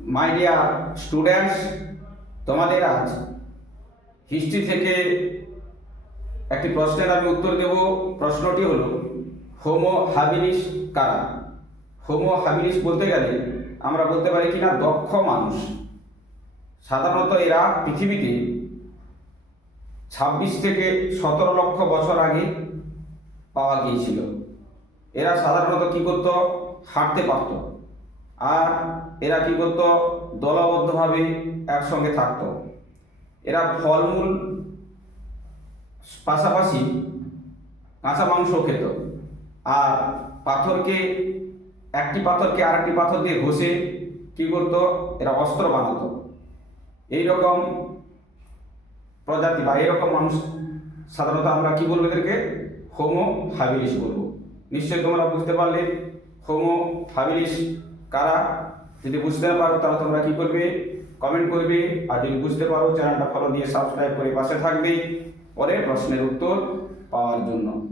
My dear students, তোমাদের আজ history থেকে একটি প্রশ্নের আমি উত্তর দেব। প্রশ্নটি হলো, হোমো হ্যাবিলিস কারা? হোমো হ্যাবিলিস বলতে গেলে আমরা বলতে পারি কিনা দক্ষ মানুষ। সাধারণত এরা পৃথিবীতে 26 থেকে 17 লক্ষ বছর আগে পাওয়া গিয়েছিল। এরা সাধারণত কি করতো? হাঁটতে পারত। আর এরা কি করতো? দলবদ্ধভাবে একসঙ্গে থাকতো। এরা ফলমূল পাশাপাশি কাঁচা মাংসও খেত। আর একটি পাথরকে আরেকটি পাথর দিয়ে ঘষে কি করতো? এরা অস্ত্র বানাতো। এইরকম প্রজাতি বা এরকম মানুষ সাধারণত আমরা কি বলবো? এদেরকে হোমো হ্যাবিলিস বলবো। নিশ্চয়ই তোমরা বুঝতে পারলে হোমো হ্যাবিলিস কারা। যদি বুঝতে না পারো তাহলে তোমরা কি করবে? কমেন্ট করবে। আর যদি বুঝতে পারো চ্যানেলটা ফলো দিয়ে সাবস্ক্রাইব করে পাশে থাকবে পরের প্রশ্নের উত্তর পাওয়ার জন্য।